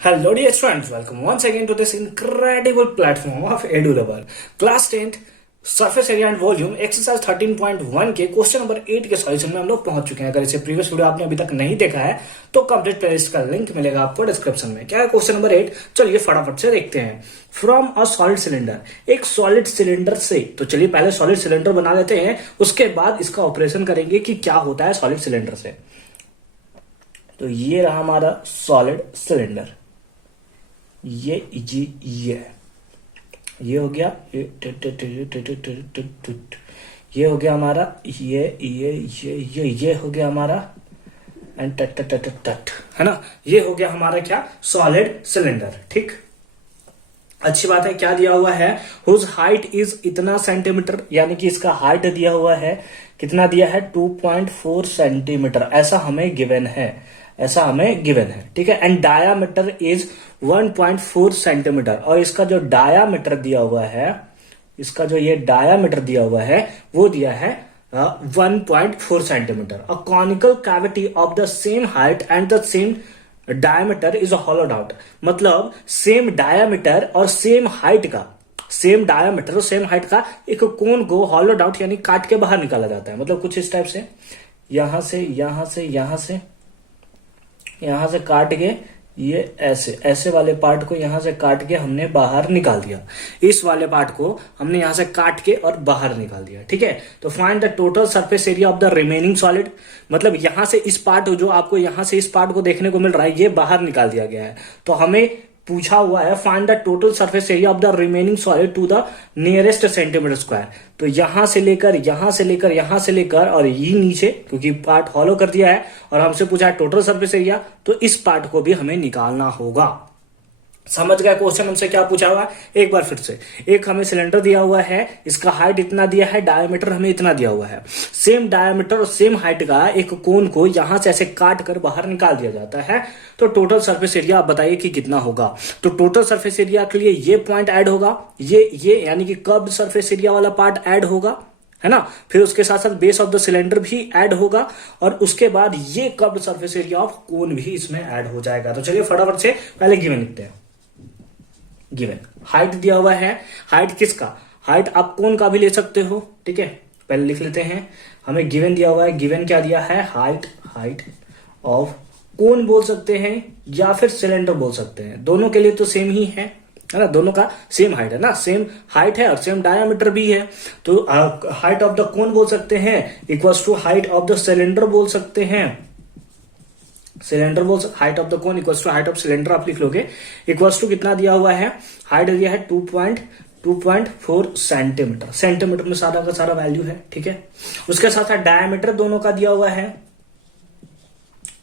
Hello dear students, welcome once again to this incredible platform of EduLevel. Class 10th surface area and volume exercise 13.1 के question number 8 के solution में हम लोग पहुंच चुके हैं। अगर इसे प्रीवियस वीडियो आपने अभी तक नहीं देखा है तो कंप्लीट प्लेलिस्ट का लिंक मिलेगा आपको डिस्क्रिप्शन में। क्या है क्वेश्चन नंबर 8, चलिए फटाफट से देखते हैं। फ्रॉम अ सॉलिड सिलेंडर, एक सॉलिड सिलेंडर से, तो चलिए पहले सॉलिड सिलेंडर बना लेते हैं, उसके बाद इसका ऑपरेशन करेंगे कि क्या होता है सॉलिड सिलेंडर से। तो ये रहा हमारा सॉलिड सिलेंडर, ये हो गया, ये हो गया हमारा, ये हो गया हमारा एंड टट है ना। ये हो गया हमारा क्या, सॉलिड सिलेंडर। ठीक, अच्छी बात है। क्या दिया हुआ है, हुज हाइट इज इतना सेंटीमीटर, यानी कि इसका हाइट दिया हुआ है, कितना दिया है 2.4 सेंटीमीटर, ऐसा हमें गिवन है, ठीक है। एंड डायामीटर इज 1.4 सेंटीमीटर, और इसका जो डायामीटर दिया हुआ है, इसका जो ये डायामीटर दिया हुआ है वो दिया है 1.4 centimetre. A conical cavity of the same height and the same diameter is होलोड out, मतलब सेम डायमीटर और सेम हाइट का एक कोन को होलोड आउट यानी काट के बाहर निकाला जाता है। मतलब कुछ इस टाइप से, यहां से काट के, ये ऐसे वाले पार्ट को यहां से काट के हमने बाहर निकाल दिया, इस वाले पार्ट को हमने यहां से काट के और बाहर निकाल दिया। ठीक है, तो find the total surface area of the remaining solid, मतलब यहां से इस पार्ट, जो आपको यहां से इस पार्ट को देखने को मिल रहा है, ये बाहर निकाल दिया गया है। तो हमें पूछा हुआ है find the total surface area of the remaining solid to the nearest centimetre square. तो यहां से लेकर और ये नीचे, क्योंकि पार्ट हॉलो कर दिया है और हमसे पूछा है टोटल सरफेस एरिया, तो इस पार्ट को भी हमें निकालना होगा। समझ गया क्वेश्चन हमसे क्या पूछा हुआ है? एक बार फिर से, एक हमें सिलेंडर दिया हुआ है, इसका हाइट इतना दिया है, डायमीटर हमें इतना दिया हुआ है, सेम डायमीटर और सेम हाइट का एक कोन को यहां से ऐसे काट कर बाहर निकाल दिया जाता है। तो टोटल सरफेस एरिया आप बताइए कि कितना होगा। तो टोटल सरफेस एरिया के लिए ये पॉइंट ऐड होगा, ये यानी कि कर्व्ड सरफेस एरिया वाला पार्ट ऐड होगा, है ना। फिर उसके साथ साथ बेस ऑफ द सिलेंडर भी ऐड होगा, और उसके बाद ये curved surface area of cone भी इसमें ऐड हो जाएगा। तो चलिए फटाफट से पहले गिवन लिखते हैं। गिवन हाइट दिया हुआ है, हाइट किसका, हाइट आप कोन का भी ले सकते हो। ठीक है, पहले लिख लेते हैं। हमें गिवन दिया हुआ है, गिवन क्या दिया है, हाइट ऑफ कोन बोल सकते हैं या फिर सिलेंडर बोल सकते हैं, दोनों के लिए तो सेम ही है ना, दोनों का सेम हाइट है ना, सेम हाइट है और सेम डायमीटर भी है। तो हाइट ऑफ द कोन बोल सकते हैं equals to height of the cylinder बोल सकते हैं, height of the cone equals to height of cylinder आप लिख लोगे, इक्वल्स टू कितना दिया हुआ है, हाइट दिया है 2.4 सेंटीमीटर, सेंटीमीटर में सारा का सारा वैल्यू है। ठीक है, उसके साथ साथ डायमीटर दोनों का दिया हुआ है,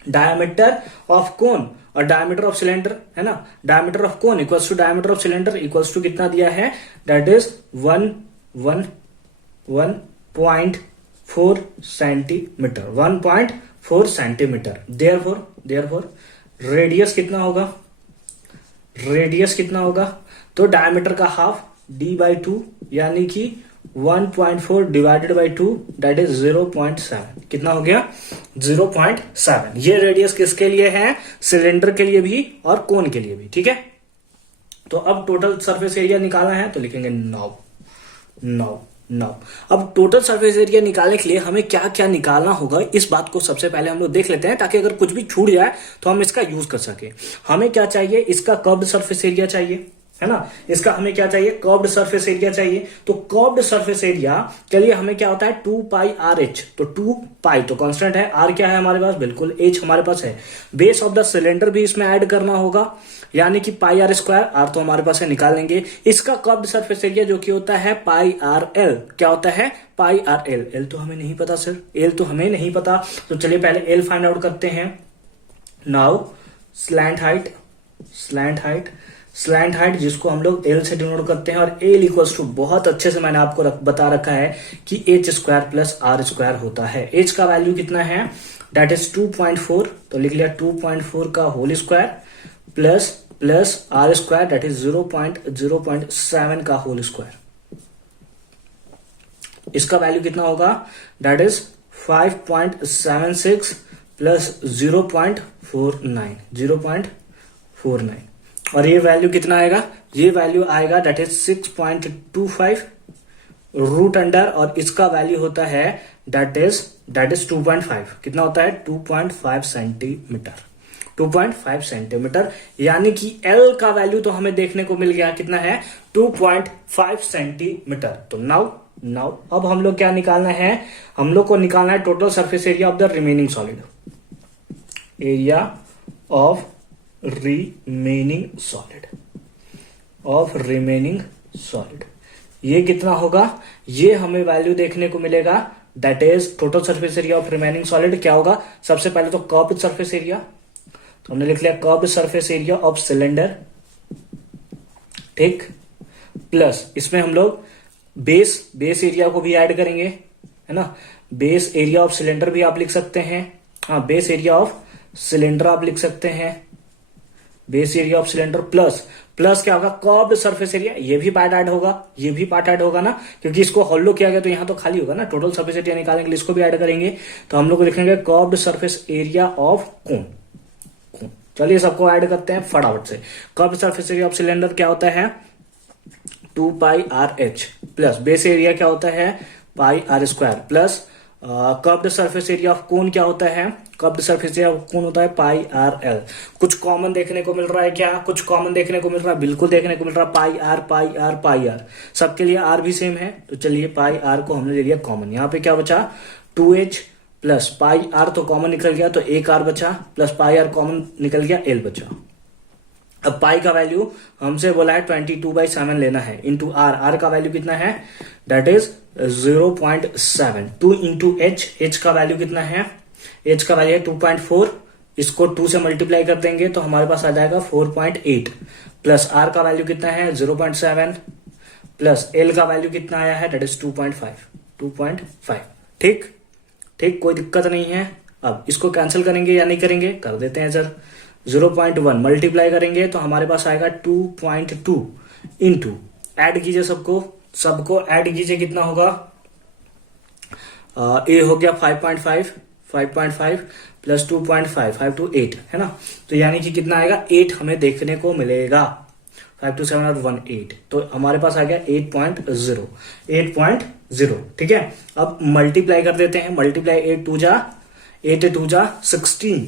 डायमीटर ऑफ कोन और डायमीटर ऑफ सिलेंडर, है ना। Diameter of cone equals to diameter of cylinder equals to कितना दिया है, that is 1.4 centimetre, 1.4 centimetre. Therefore radius कितना होगा, तो डायमीटर का हाफ d/2 यानी कि 1.4 डिवाइडेड बाई 2 दैट इज 0.7। कितना हो गया, 0.7। ये रेडियस किसके लिए है, सिलेंडर के लिए भी और कोन के लिए भी। ठीक है, तो अब टोटल सरफेस एरिया निकालना है, तो लिखेंगे नाउ। अब टोटल सरफेस एरिया निकालने के लिए हमें क्या क्या निकालना होगा, इस बात को सबसे पहले हम लोग देख लेते हैं, ताकि अगर कुछ भी छूट जाए तो हम इसका यूज कर सके। हमें क्या चाहिए, इसका कर्व्ड सरफेस एरिया चाहिए, है ना। इसका हमें क्या चाहिए, कर्व्ड सरफेस एरिया चाहिए। तो कर्व्ड सरफेस एरिया के लिए हमें क्या होता है, 2πRh। तो 2π तो कांस्टेंट है, r क्या है हमारे पास, बिल्कुल h हमारे पास है। बेस ऑफ द सिलेंडर भी इसमें ऐड करना होगा, यानी कि πr², r तो हमारे पास है, निकाल लेंगे। इसका कर्व्ड सरफेस एरिया जो कि होता है πrl, क्या होता है πrl, l तो हमें नहीं पता सर, l तो हमें नहीं पता। तो चलिए पहले l फाइंड आउट करते हैं। नाउ स्लैंट हाइट जिसको हम लोग L से डिनोट करते हैं, और L इक्वल्स टू, बहुत अच्छे से मैंने आपको बता रखा है कि h² प्लस r² होता है। h का वैल्यू कितना है, दैट इज 2.4, तो लिख लिया 2.4 का whole square plus r² that is 0.7 का होल स्क्वायर। इसका वैल्यू कितना होगा, दैट इज 5.76 प्लस 0.49 6.49 और ये वैल्यू कितना आएगा, ये वैल्यू आएगा दैट इज 6.25 रूट अंडर, और इसका वैल्यू होता है दैट इज 2.5, कितना होता है 2.5 सेंटीमीटर, 2.5 सेंटीमीटर। यानी कि L का वैल्यू तो हमें देखने को मिल गया, कितना है 2.5 सेंटीमीटर। तो नाउ अब हम लोग क्या निकालना है, हम लोग को निकालना है total surface area of the remaining solid, area of remaining solid, ये कितना होगा, ये हमें वैल्यू देखने को मिलेगा that is total surface area of remaining solid क्या होगा। सबसे पहले तो कर्व्ड सरफेस एरिया, तो हमने लिख लिया curved surface area of cylinder, ठीक, प्लस इसमें हम लोग बेस एरिया को भी ऐड करेंगे, है ना। बेस एरिया ऑफ सिलेंडर भी आप लिख सकते हैं, हाँ बेस एरिया ऑफ सिलेंडर आप लिख सकते हैं, base area of cylinder plus क्या होगा कर्व्ड सरफेस एरिया, ये भी पार्ट ऐड होगा ना, क्योंकि इसको हॉलो किया गया तो यहां तो खाली होगा ना, टोटल सरफेस एरिया निकालने के लिए इसको भी ऐड करेंगे। तो हम लोग लिखेंगे curved surface area of cone. चलिए सबको ऐड करते हैं फटाफट से। Curved surface area of cylinder क्या होता है 2πRH, प्लस बेस एरिया क्या होता है πr² plus curved surface area of cone क्या होता है, curved surface area of cone होता है πRL। कुछ कॉमन देखने को मिल रहा है क्या, कुछ कॉमन देखने को मिल रहा है, बिल्कुल देखने को मिल रहा है πr, सबके लिए r भी सेम है। तो चलिए πr को हमने ले लिया कॉमन, यहाँ पे क्या बचा 2h प्लस πr तो कॉमन निकल गया तो एक r बचा, प्लस πr कॉमन निकल गया l बचा। अब पाई का वैल्यू हमसे बोला है 22/7 लेना है, इंटू आर का वैल्यू कितना है दैट इज 0.7, 2 इंटू एच का वैल्यू कितना है, एच का वैल्यू है 2.4, इसको 2 से मल्टीप्लाई कर देंगे तो हमारे पास आ जाएगा 4.8, प्लस आर का वैल्यू कितना है 0.7, प्लस एल का वैल्यू कितना आया है दैट इज 2.5। ठीक, कोई दिक्कत नहीं है। अब इसको कैंसिल करेंगे या नहीं करेंगे, कर देते हैं सर। 0.1 मल्टीप्लाई करेंगे तो हमारे पास आएगा 2.2 इंटू, ऐड कीजिए सबको ऐड कीजिए, कितना होगा ए हो गया 5.5 प्लस 2.5, 5 to 8 है ना। तो यानी कि कितना आएगा 8 हमें देखने को मिलेगा, 5 to 7 और 1 8, तो हमारे पास आ गया 8.0। ठीक है, अब मल्टीप्लाई कर देते हैं, मल्टीप्लाई 8 2 जा 16,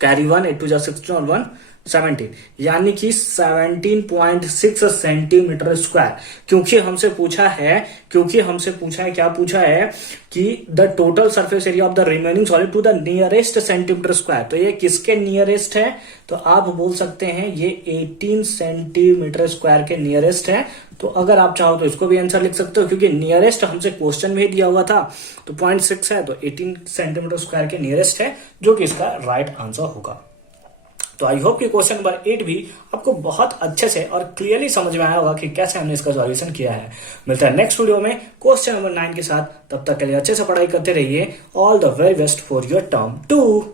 कैरी 1, 8 2 जा 16 और 1 17, यानी कि 17.6 सेंटीमीटर स्क्वायर। क्योंकि हमसे पूछा है क्या पूछा है कि the total surface area of the remaining solid to the nearest centimetre square. तो ये किसके नियरेस्ट है, तो आप बोल सकते हैं ये 18 सेंटीमीटर स्क्वायर के नियरेस्ट है। तो अगर आप चाहो तो इसको भी आंसर लिख सकते हो, क्योंकि नियरेस्ट हमसे क्वेश्चन में दिया हुआ था, तो 0.6 है तो 18 सेंटीमीटर स्क्वायर के नियरेस्ट है, जो कि इसका राइट आंसर होगा। तो आई होप कि क्वेश्चन नंबर 8 भी आपको बहुत अच्छे से और क्लियरली समझ में आया होगा कि कैसे हमने इसका सॉल्यूशन किया है। मिलता है नेक्स्ट वीडियो में क्वेश्चन नंबर 9 के साथ, तब तक के लिए अच्छे से पढ़ाई करते रहिए। All the very best for your term 2।